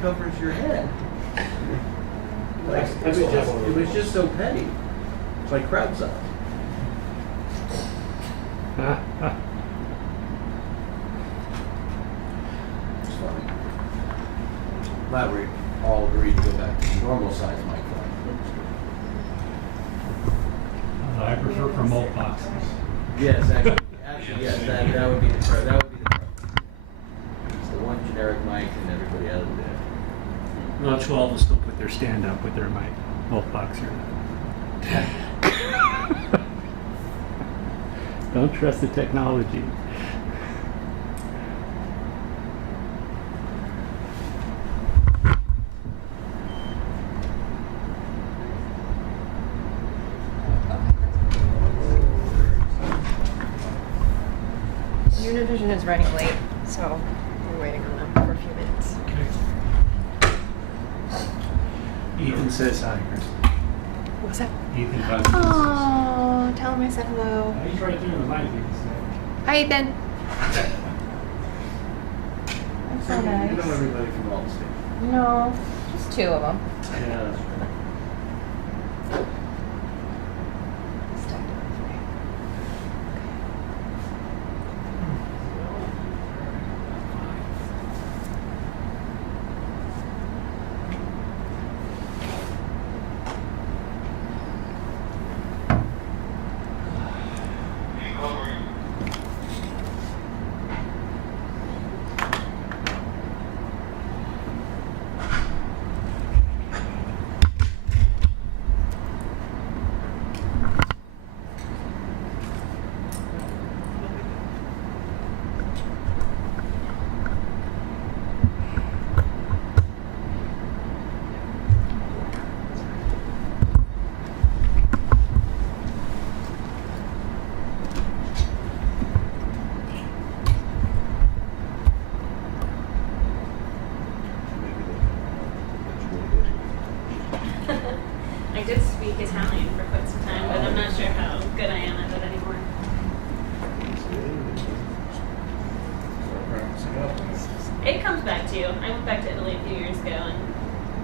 covers your head. Like, That's it was just so petty. It's like crowd size. It's funny. Glad we all agreed to go back to the normal size microphone. I prefer remote boxes. Yes, actually, yes, that would be the pro. That would be the pro. It's the one generic mic and everybody else there. Well, 12 will still put their stand up with their mic, both box here. Don't trust the technology. Univision is running late, so we're waiting on them for a few minutes. Okay. Ethan says hi, Chris. What's that? Ethan Cousins. Oh, tell him I said hello. He's right there in the mic, you can Hi, Ethan. say. That's so You nice. know everybody from all the states. No, just two of them. Yeah, that's right. I did speak Italian for quite some time, but I'm not sure how good I am at it anymore. Start practicing up. It comes back to you. I went back to Italy a few years ago, and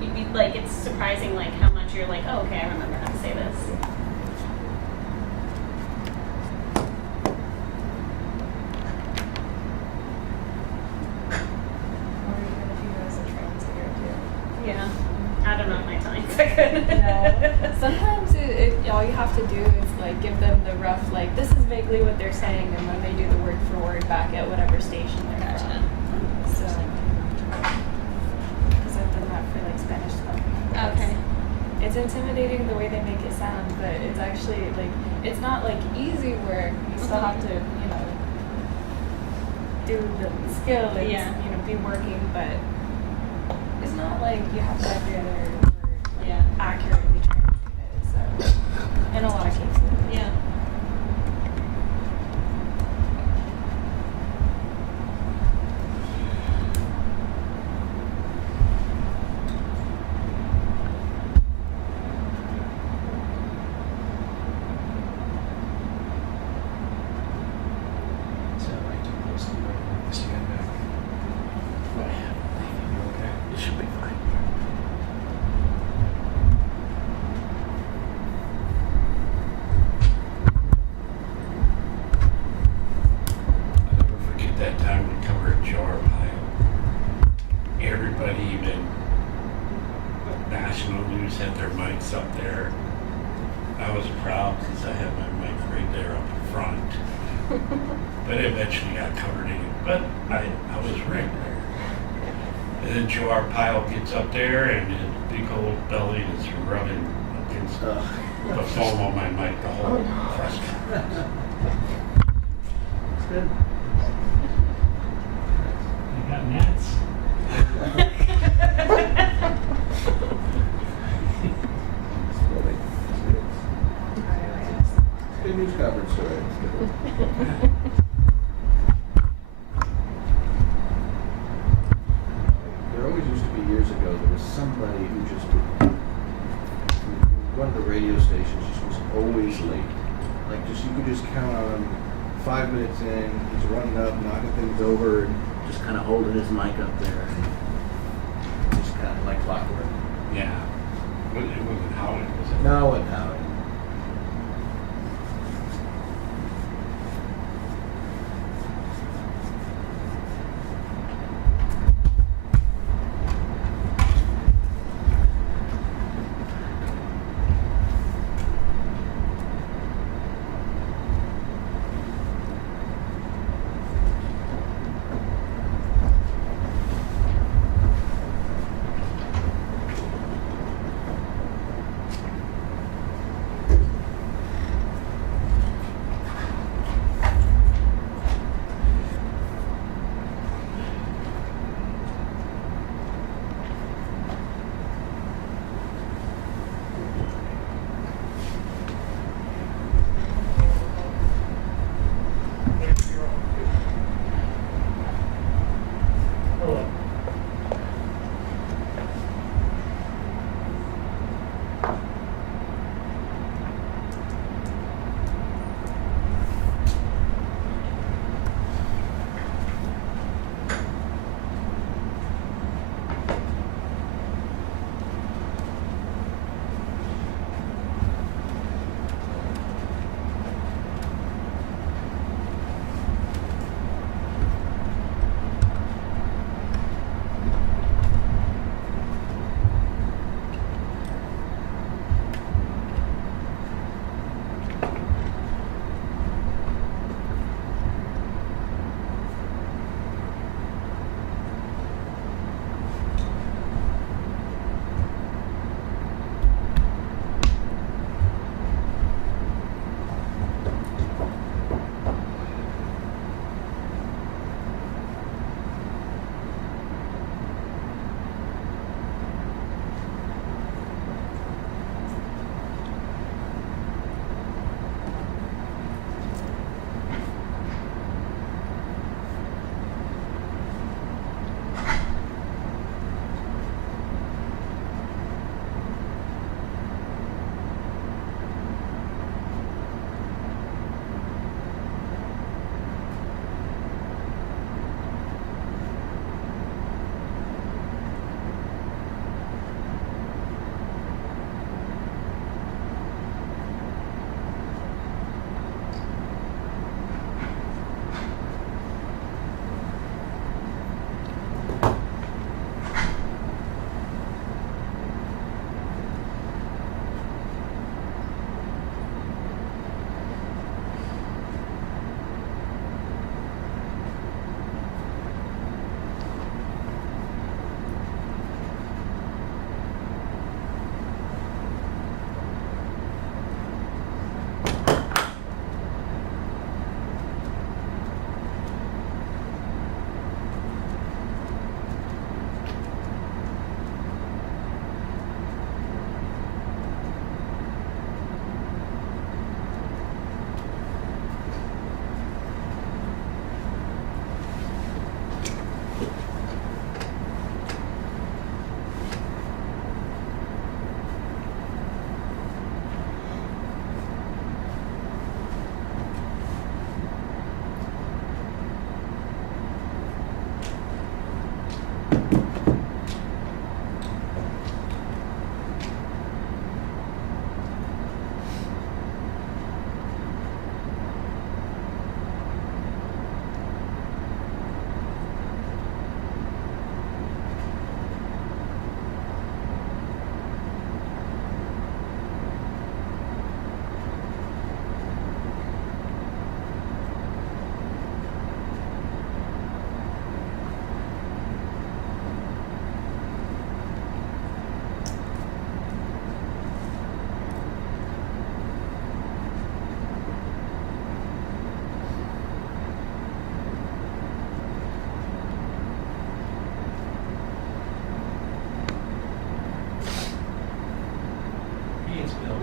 you'd be like, it's surprising like how much you're like, oh, okay, I remember how to say this. Yeah, I don't know if my Italian's that good. No. Sometimes all you have to do is like give them the rough, like this is vaguely what they're saying, and then they do the word for word back at whatever station they're Gotcha. from. So, because I've done that for like Spanish stuff. Okay. It's intimidating the way they make it sound, but it's actually like it's not like easy work. You still have to, you know, do the skill and Yeah. you know be working, but it's not like you have to every other word like, Yeah. accurately translate it. So in a lot of cases. Yeah. So I took those two right now. Stand back. You okay? It should be fine. I'll never forget that time we covered Jar Pile. Everybody, even national news, had their mics up there. I was proud because I had my mic right there up in front. But it eventually got covered in. But I was right there. And then Jar Pile gets up there and his big old belly is rubbing against the foam on my mic the whole press conference. It's good. You got gnats? Good news coverage story. There always used to be years ago, there was somebody who just would, one of the radio stations just was always late. Like just, you could just count on him 5 minutes in, he's running up, knocking things over, and just kind of holding his mic up there. And just Now what, Howie?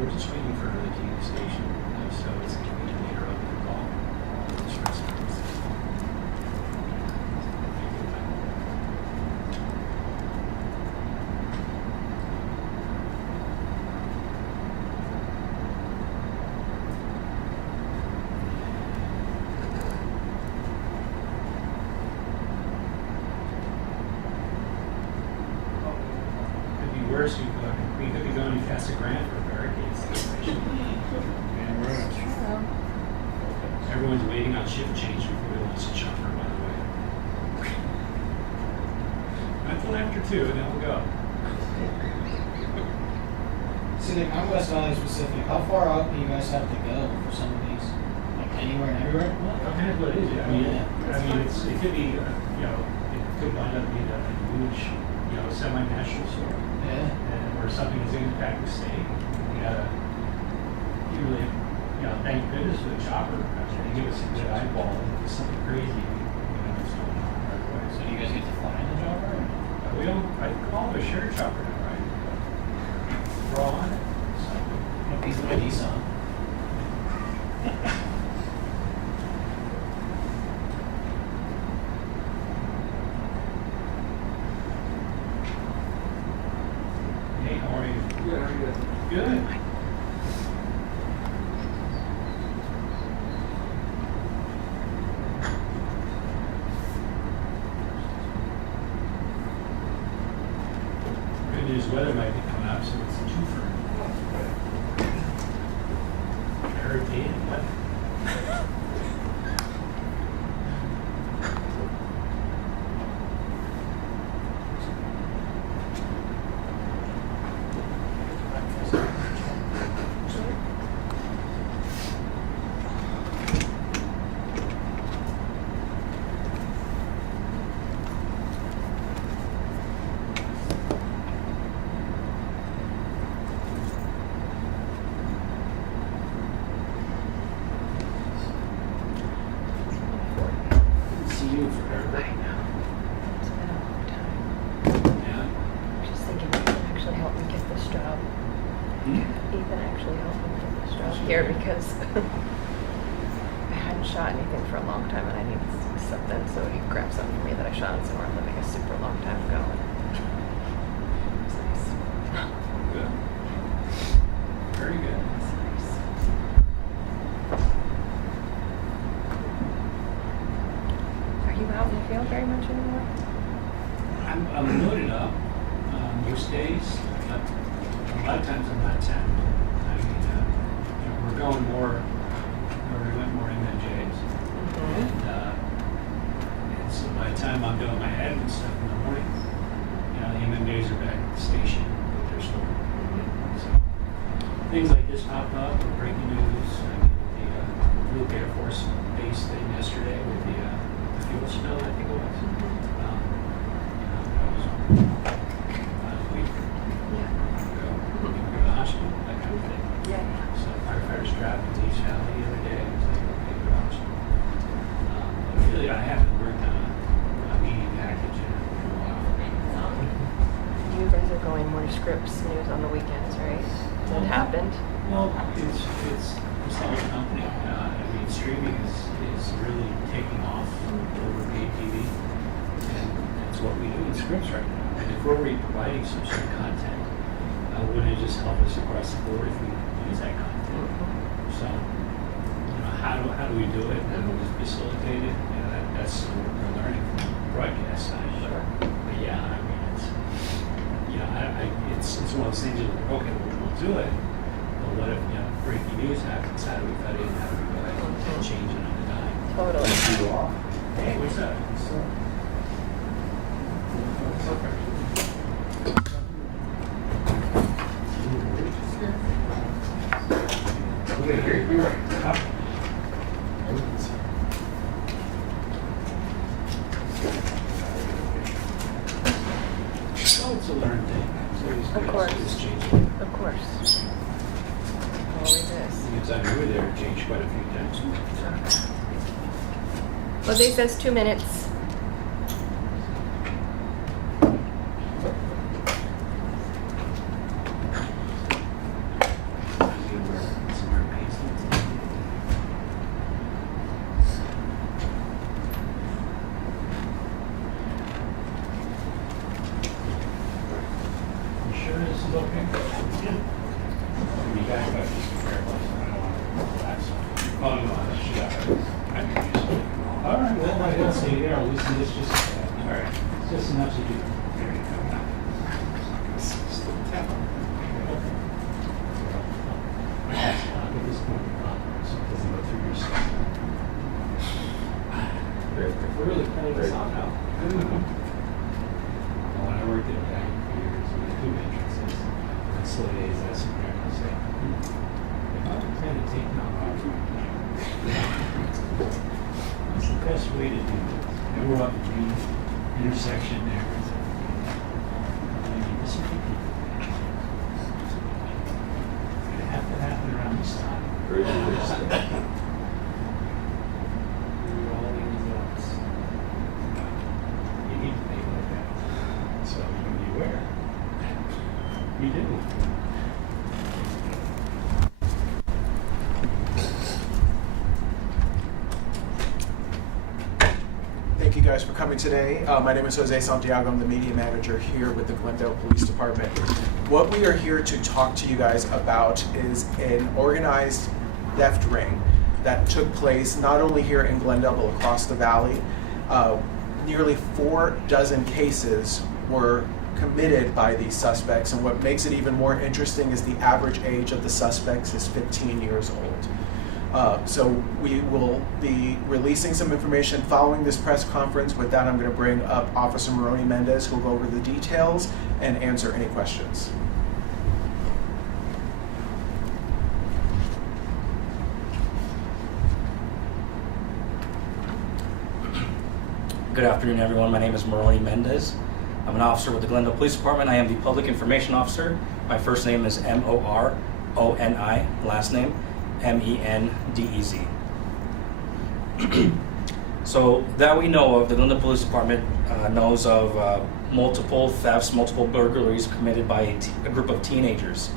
We're just waiting for the TV station, so it's going to be later on the call. Insurance service. Could be worse. We could be going to Casa Grande for barricade situation. Yeah, right. True. Everyone's waiting on shift change before they launch the chopper, by the way. Until after 2, and then we'll go. See, like, I'm West Valley specific. How far out do you guys have to go for some of these? Like anywhere and everywhere? Depends what it is. I mean, it could be, it could wind up being a huge, semi-national story. Yeah. Or something that's going to impact the state. We gotta, really, thank goodness for the chopper. I mean, they give us a good eyeball. If it's something crazy, it's going on right away. So do you guys get to fly in the chopper? We don't, I call it a shared chopper now, right? We're all on it. So, A piece of my Nissan. hey, how are you? Good, how are you? Good. Good news, weather might be coming up, so it's a twofer. Hurricane and weather. See you forever. I know. It's been a long time. Yeah. I'm just thinking you can actually help me get this job. You can actually help me get this job here because I hadn't shot anything for a long time and I need something. So you grab something for me that I shot somewhere I'm living a super long time ago. It's nice. Good. Very good. It's nice. Are you out in the field very much anymore? I'm loaded up most days, but a lot of times I'm not tapped. I mean, we're going more, or we went more MNJs. And so by the time I'm doing my admin stuff in the morning, the MNJs are back at the station with their story. So things like this pop up, breaking news. I mean, the Luke Air Force Base thing yesterday with the fuel spill, I think it was. That was about a week Yeah. ago. Go to the hospital, that kind of thing. Yeah. So firefighters trapped in East Valley the other day. It was like, okay, go to the hospital. But really, I haven't worked on a meeting package in a while. You guys are going more to Scripps News on the weekends, right? That happened? Well, it's the whole company. I mean, streaming is really taking off over paid TV, and it's what we do in Scripps right now. And if we're already providing some sort of content, wouldn't it just help us across the board if we use that content? So, how do we do it? How do we facilitate it? That's what we're learning from the broadcast side. But yeah, I mean, it's one of those things that, okay, we'll do it. But what if, breaking news happens? How do we cut in? How do we go ahead and change it on the dime? Totally. Hey, what's up? Well, it's a learned thing. It's always Of good. course. It's changing. Of course. Always is. The time you were there, it changed quite a few times. Well, they says 2 minutes. You sure this is okay? Yeah. You guys got just be careful. I don't want to relax. Oh, no, that's shit. I can use it. All right, well, I don't see there. At least it's just, all right. It's just enough to do. There you go. Still tap. We're really pulling this off now. When I worked at a bank for years, we had 2 entrances. And so days I sit there and say, if I was going to take now off right now, what's the best way to do this? And we're up at the intersection there. I mean, this would be good. It'd have to happen around this time. Very good. You need to make like that. So you can be aware. You do. Thank you guys for coming today. My name is Jose Santiago. I'm the media manager here with the Glendale Police Department. What we are here to talk to you guys about is an organized theft ring that took place not only here in Glendale but across the valley. Nearly 4 dozen cases were committed by these suspects, and what makes it even more interesting is the average age of the suspects is 15 years old. So we will be releasing some information following this press conference. With that, I'm going to bring up Officer Maroni Mendes, who will go over the details and answer any questions. Good afternoon, everyone. My name is Maroni Mendes. I'm an officer with the Glendale Police Department. I am the Public Information Officer. My first name is Moroni, last name Mendez. So that we know of, the Glendale Police Department knows of multiple thefts, multiple burglaries committed by a group of teenagers.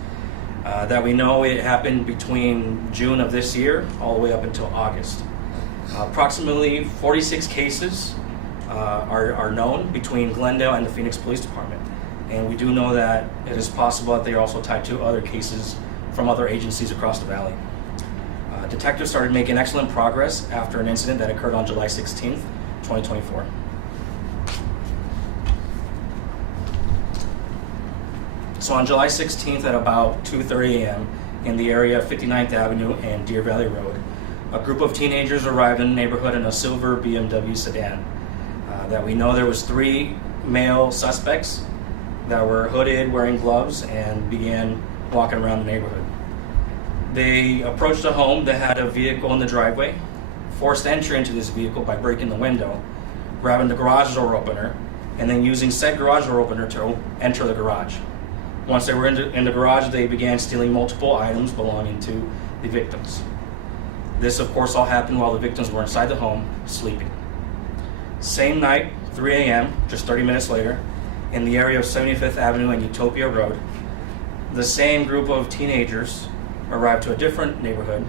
That we know it happened between June of this year all the way up until August. Approximately 46 cases are known between Glendale and the Phoenix Police Department. And we do know that it is possible that they are also tied to other cases from other agencies across the valley. Detectives started making excellent progress after an incident that occurred on July 16th, 2024. So on July 16th at about 2:30 a.m. in the area of 59th Avenue and Deer Valley Road, a group of teenagers arrived in the neighborhood in a silver BMW sedan. That we know there was 3 male suspects that were hooded, wearing gloves, and began walking around the neighborhood. They approached a home that had a vehicle in the driveway, forced entry into this vehicle by breaking the window, grabbing the garage door opener, and then using said garage door opener to enter the garage. Once they were in the garage, they began stealing multiple items belonging to the victims. This, of course, all happened while the victims were inside the home, sleeping. Same night, 3 a.m., just 30 minutes later, in the area of 75th Avenue and Utopia Road, the same group of teenagers arrived to a different neighborhood,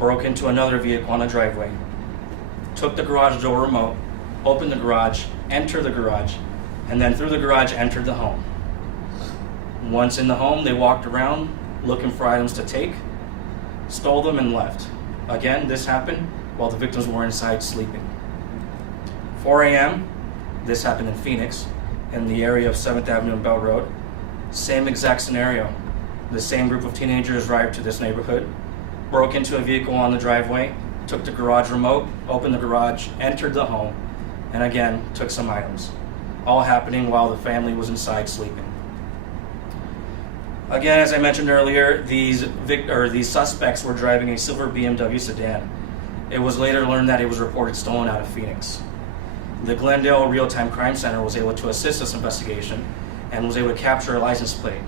broke into another vehicle on a driveway, took the garage door remote, opened the garage, entered the garage, and then through the garage entered the home. Once in the home, they walked around looking for items to take, stole them, and left. Again, this happened while the victims were inside sleeping. 4 a.m., this happened in Phoenix, in the area of 7th Avenue and Bell Road. Same exact scenario. The same group of teenagers arrived to this neighborhood, broke into a vehicle on the driveway, took the garage remote, opened the garage, entered the home, and again, took some items. All happening while the family was inside sleeping. Again, as I mentioned earlier, these suspects were driving a silver BMW sedan. It was later learned that it was reported stolen out of Phoenix. The Glendale Real-Time Crime Center was able to assist this investigation and was able to capture a license plate.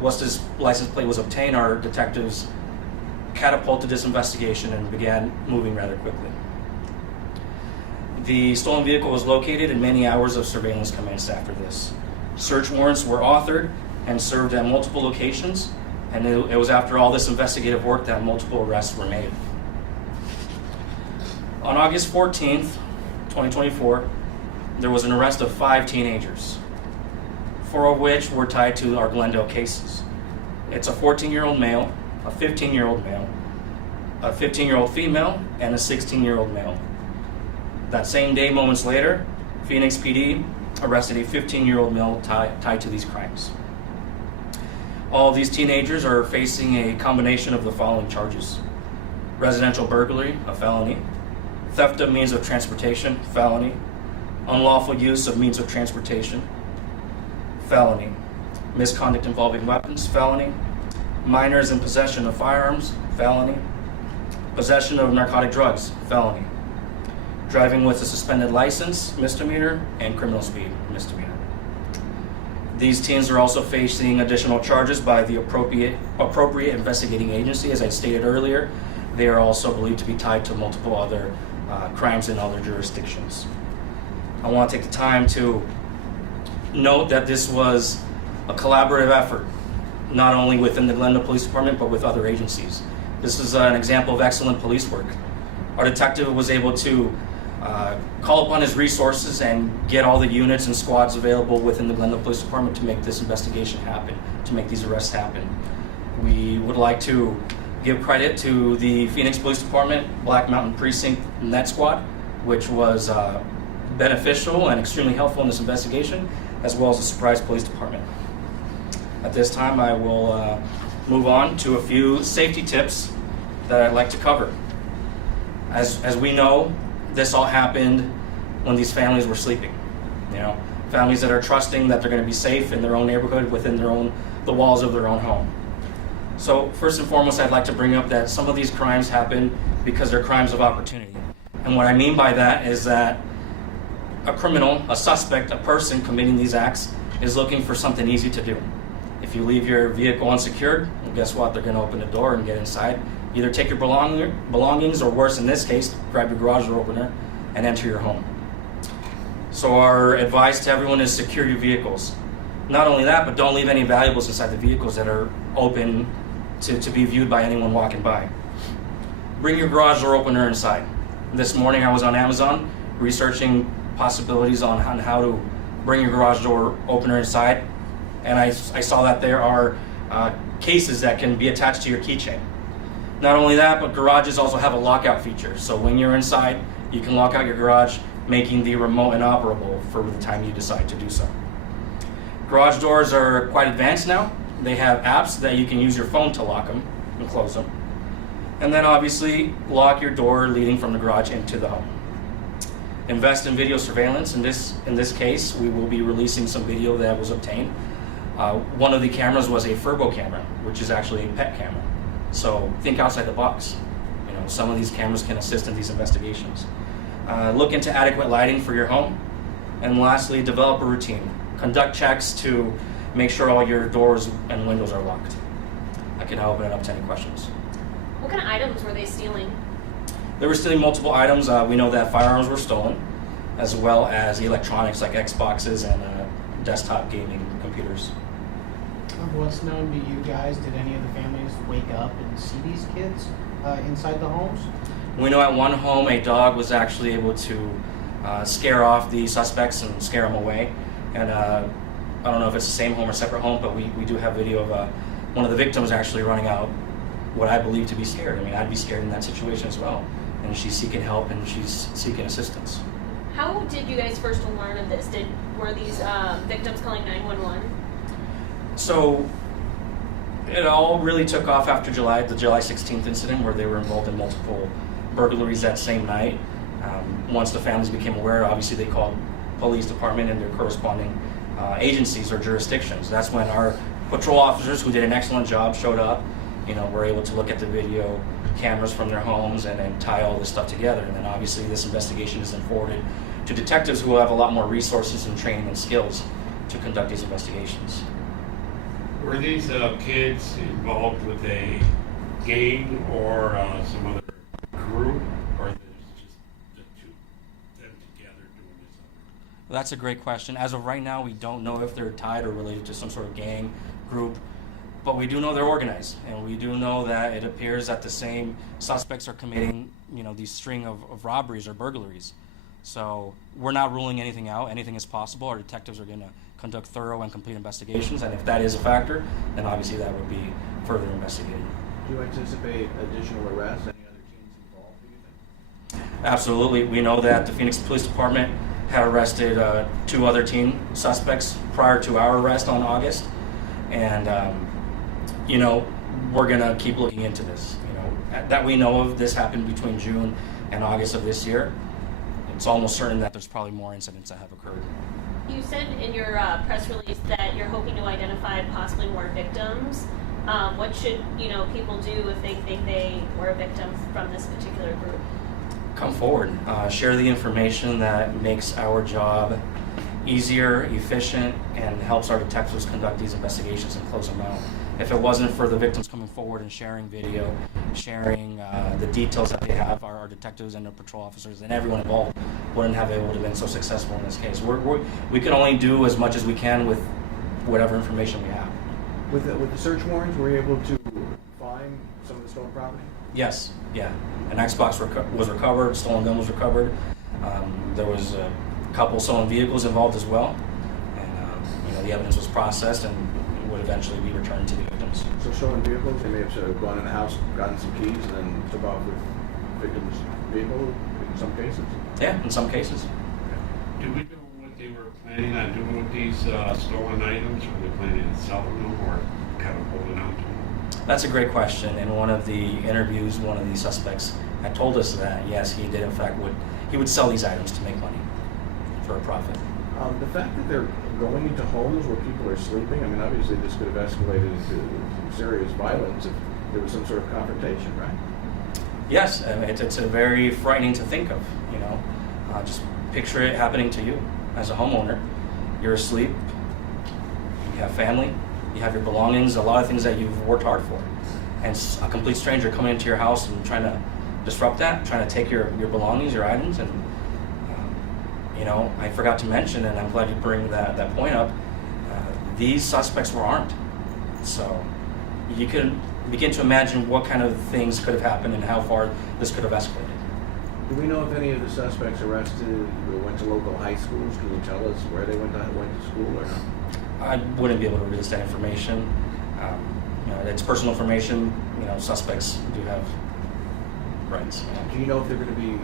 Once this license plate was obtained, our detectives catapulted this investigation and began moving rather quickly. The stolen vehicle was located and many hours of surveillance commenced after this. Search warrants were authored and served at multiple locations, and it was after all this investigative work that multiple arrests were made. On August 14th, 2024, there was an arrest of 5 teenagers, 4 of which were tied to our Glendale cases. It's a 14-year-old male, a 15-year-old male, a 15-year-old female, and a 16-year-old male. That same day, moments later, Phoenix PD arrested a 15-year-old male tied to these crimes. All of these teenagers are facing a combination of the following charges: residential burglary, a felony, theft of means of transportation, felony. Unlawful use of means of transportation, felony. Misconduct involving weapons, felony. Minors in possession of firearms, felony. Possession of narcotic drugs, felony. Driving with a suspended license, misdemeanor, and criminal speed, misdemeanor. These teens are also facing additional charges by the appropriate investigating agency. As I stated earlier, they are also believed to be tied to multiple other crimes in other jurisdictions. I want to take the time to note that this was a collaborative effort, not only within the Glendale Police Department, but with other agencies. This is an example of excellent police work. Our detective was able to call upon his resources and get all the units and squads available within the Glendale Police Department to make this investigation happen, to make these arrests happen. We would like to give credit to the Phoenix Police Department, Black Mountain Precinct Net Squad, which was beneficial and extremely helpful in this investigation, as well as the Surprise Police Department. At this time, I will move on to a few safety tips that I'd like to cover. As we know, this all happened when these families were sleeping. You know, families that are trusting that they're going to be safe in their own neighborhood, within the walls of their own home. So first and foremost, I'd like to bring up that some of these crimes happen because they're crimes of opportunity. And what I mean by that is that a criminal, a suspect, a person committing these acts is looking for something easy to do. If you leave your vehicle unsecured, well, guess what? They're going to open the door and get inside. Either take your belongings, or worse in this case, grab your garage door opener and enter your home. So our advice to everyone is secure your vehicles. Not only that, but don't leave any valuables inside the vehicles that are open to be viewed by anyone walking by. Bring your garage door opener inside. This morning I was on Amazon researching possibilities on how to bring your garage door opener inside, and I saw that there are cases that can be attached to your keychain. Not only that, but garages also have a lockout feature. So when you're inside, you can lock out your garage, making the remote inoperable for the time you decide to do so. Garage doors are quite advanced now. They have apps that you can use your phone to lock them and close them. And then obviously lock your door leading from the garage into the home. Invest in video surveillance. In this case, we will be releasing some video that was obtained. One of the cameras was a Furbo camera, which is actually a pet camera. So think outside the box. You know, some of these cameras can assist in these investigations. Look into adequate lighting for your home. And lastly, develop a routine. Conduct checks to make sure all your doors and windows are locked. I can open it up to any questions. What kind of items were they stealing? They were stealing multiple items. We know that firearms were stolen, as well as electronics like Xboxes and desktop gaming computers. Of what's known to you guys, did any of the families wake up and see these kids inside the homes? We know at one home a dog was actually able to scare off the suspects and scare them away. And I don't know if it's the same home or separate home, but we do have video of one of the victims actually running out, what I believe to be scared. I mean, I'd be scared in that situation as well. And she's seeking help and she's seeking assistance. How did you guys first learn of this? Were these victims calling 911? So it all really took off after the July 16th incident, where they were involved in multiple burglaries that same night. Once the families became aware, obviously they called police department and their corresponding agencies or jurisdictions. That's when our patrol officers, who did an excellent job, showed up. You know, were able to look at the video cameras from their homes and then tie all this stuff together. And then obviously this investigation is then forwarded to detectives who will have a lot more resources and training and skills to conduct these investigations. Were these kids involved with a gang or some other group, or is it just them together doing this? That's a great question. As of right now, we don't know if they're tied or related to some sort of gang group, but we do know they're organized, and we do know that it appears that the same suspects are committing, you know, these string of robberies or burglaries. So we're not ruling anything out. Anything is possible. Our detectives are going to conduct thorough and complete investigations, and if that is a factor, then obviously that would be further investigated. Do you anticipate additional arrests? Any other teams involved, do you think? Absolutely. We know that the Phoenix Police Department had arrested 2 other teen suspects prior to our arrest on August, and you know, we're going to keep looking into this. You know, that we know of, this happened between June and August of this year, it's almost certain that there's probably more incidents that have occurred. You said in your press release that you're hoping to identify possibly more victims. What should people do if they think they were a victim from this particular group? Come forward, share the information that makes our job easier, efficient, and helps our detectives conduct these investigations and close them out. If it wasn't for the victims coming forward and sharing video, sharing the details that they have, our detectives and our patrol officers and everyone involved wouldn't have able to been so successful in this case. We can only do as much as we can with whatever information we have. With the search warrants, were you able to find some of the stolen property? Yes, yeah. An Xbox was recovered, stolen gun was recovered. There was a couple stolen vehicles involved as well, and the evidence was processed and would eventually be returned to the victims. So stolen vehicles, they may have sort of gone in the house, gotten some keys, and then took off with victims' vehicle in some cases? Yeah, in some cases. Do we know what they were planning on doing with these stolen items? Were they planning on selling them or kind of holding on to them? That's a great question. In one of the interviews, one of the suspects had told us that, yes, he did in fact would sell these items to make money for a profit. The fact that they're going into homes where people are sleeping, I mean, obviously this could have escalated into some serious violence if there was some sort of confrontation, right? Yes, it's a very frightening to think of, just picture it happening to you as a homeowner. You're asleep, you have family, you have your belongings, a lot of things that you've worked hard for. And a complete stranger coming into your house and trying to disrupt that, trying to take your belongings, your items, and I forgot to mention, and I'm glad you bring that point up, these suspects were armed. So you can begin to imagine what kind of things could have happened and how far this could have escalated. Do we know if any of the suspects arrested went to local high schools? Can you tell us where they went to school or not? I wouldn't be able to release that information. It's personal information. Suspects do have rights. Do you know if they're going to be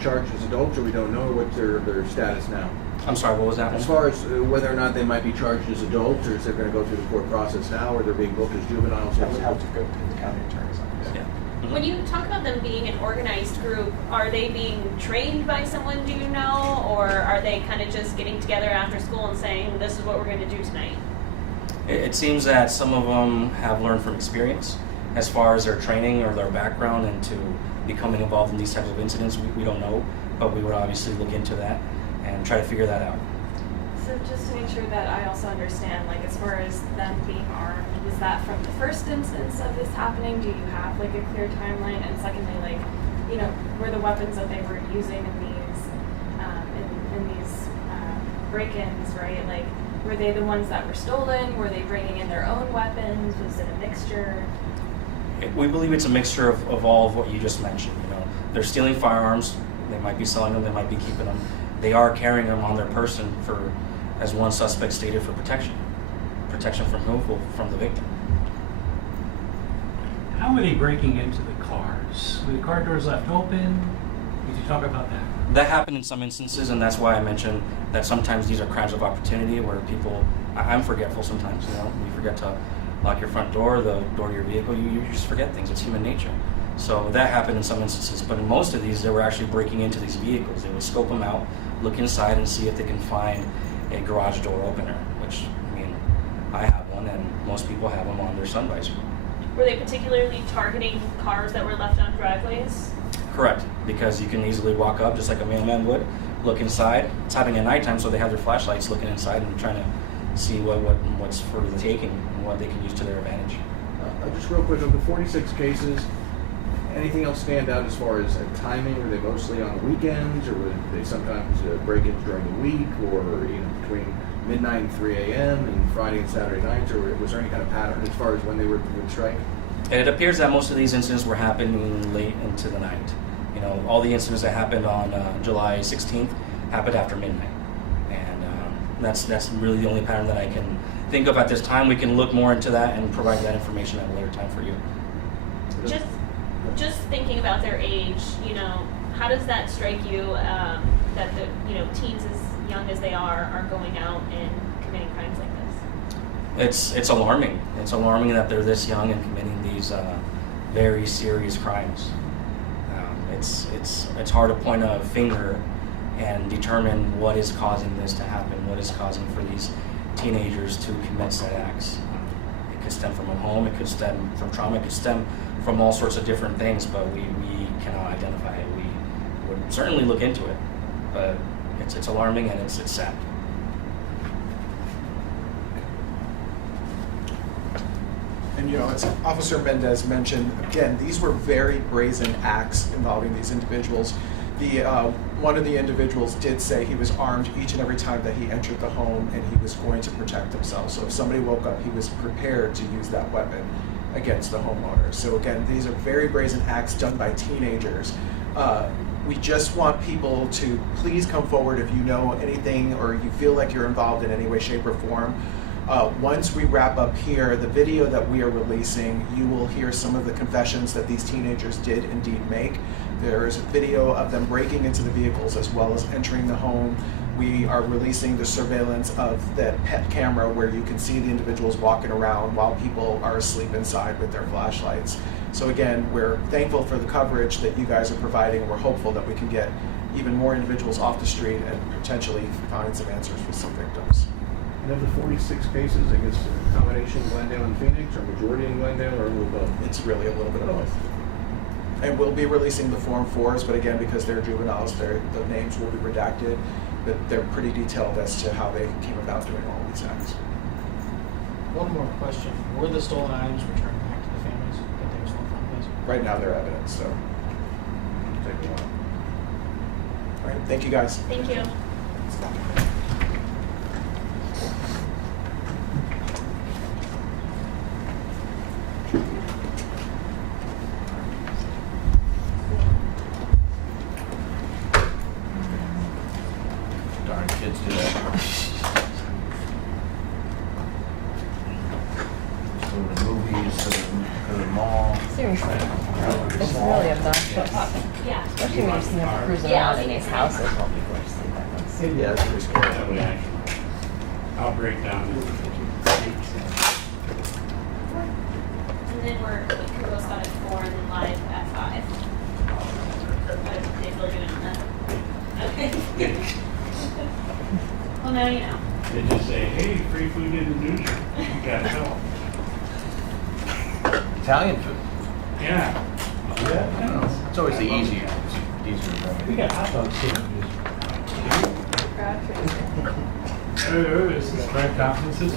charged as adults, or we don't know what's their status now? I'm sorry, what was that? As far as whether or not they might be charged as adults, or is they're going to go through the court process now, or they're being booked as juveniles? That would have to go to the county attorney's office. Yeah. When you talk about them being an organized group, are they being trained by someone, do you know? Or are they kind of just getting together after school and saying, this is what we're going to do tonight? It seems that some of them have learned from experience. As far as their training or their background into becoming involved in these types of incidents, we don't know, but we would obviously look into that and try to figure that out. So just to make sure that I also understand, as far as them being armed, was that from the first instance of this happening? Do you have a clear timeline? And secondly, were the weapons that they were using in these break-ins, right? Were they the ones that were stolen? Were they bringing in their own weapons? Was it a mixture? We believe it's a mixture of all of what you just mentioned. They're stealing firearms. They might be selling them. They might be keeping them. They are carrying them on their person for, as one suspect stated, for protection. Protection from who? From the victim. How are they breaking into the cars? Were the car doors left open? Could you talk about that? That happened in some instances, and that's why I mentioned that sometimes these are crimes of opportunity where people, I'm forgetful sometimes, you forget to lock your front door, the door to your vehicle, you just forget things. It's human nature. So that happened in some instances, but in most of these, they were actually breaking into these vehicles. They would scope them out, look inside, and see if they can find a garage door opener, which, I have one, and most people have them on their sun visor. Were they particularly targeting cars that were left on driveways? Correct, because you can easily walk up just like a mailman would, look inside. It's happening at nighttime, so they have their flashlights looking inside and trying to see what's for the taking and what they can use to their advantage. Just real quick, of the 46 cases, anything else stand out as far as timing? Were they mostly on the weekends, or were they sometimes break-ins during the week, or between midnight and 3 a.m. and Friday and Saturday nights, or was there any kind of pattern as far as when they would strike? It appears that most of these incidents were happening late into the night. All the incidents that happened on July 16th happened after midnight. And that's really the only pattern that I can think of at this time. We can look more into that and provide that information at a later time for you. Just thinking about their age, how does that strike you that the teens as young as they are going out and committing crimes like this? It's alarming. It's alarming that they're this young and committing these very serious crimes. it's hard to point a finger and determine what is causing this to happen, what is causing for these teenagers to commit said acts. It could stem from a home, it could stem from trauma, it could stem from all sorts of different things, but we cannot identify it. We would certainly look into it, but it's alarming and it's sad. And as Officer Mendes mentioned, again, these were very brazen acts involving these individuals. One of the individuals did say he was armed each and every time that he entered the home, and he was going to protect himself. So if somebody woke up, he was prepared to use that weapon against the homeowner. So again, these are very brazen acts done by teenagers. We just want people to please come forward if you know anything or you feel like you're involved in any way, shape, or form. Once we wrap up here, the video that we are releasing, you will hear some of the confessions that these teenagers did indeed make. There is a video of them breaking into the vehicles as well as entering the home. We are releasing the surveillance of that pet camera where you can see the individuals walking around while people are asleep inside with their flashlights. So again, we're thankful for the coverage that you guys are providing. We're hopeful that we can get even more individuals off the street and potentially find some answers for some victims. And of the 46 cases, I guess a combination Glendale and Phoenix, or majority in Glendale, or a little both? It's really a little bit of both. And we'll be releasing the Form 4s, but again, because they're juveniles, the names will be redacted, but they're pretty detailed as to how they came about doing all these acts. One more question. Were the stolen items returned back to the families that they were stolen from, please? Right now, they're evidence, so. Take a while. All right, thank you guys. Thank you. Darn kids do that. Go to the movies, go to the mall. Seriously, it's really obnoxious. Yeah. Especially when you see them cruising Yeah, around in these houses while people are sleeping. That's- Yeah, that's pretty scary. That would actually, I'll break down. And then Kubo's got at 4 and then live at 5. They feel doing that. Okay. Well, now you know. They just say, hey, free food in the newsroom. You got help. Italian food. Yeah. Yeah. It's always the easier. It's easier to We bring. got hot dogs too. Crowd freezing. This is Fred Conferences.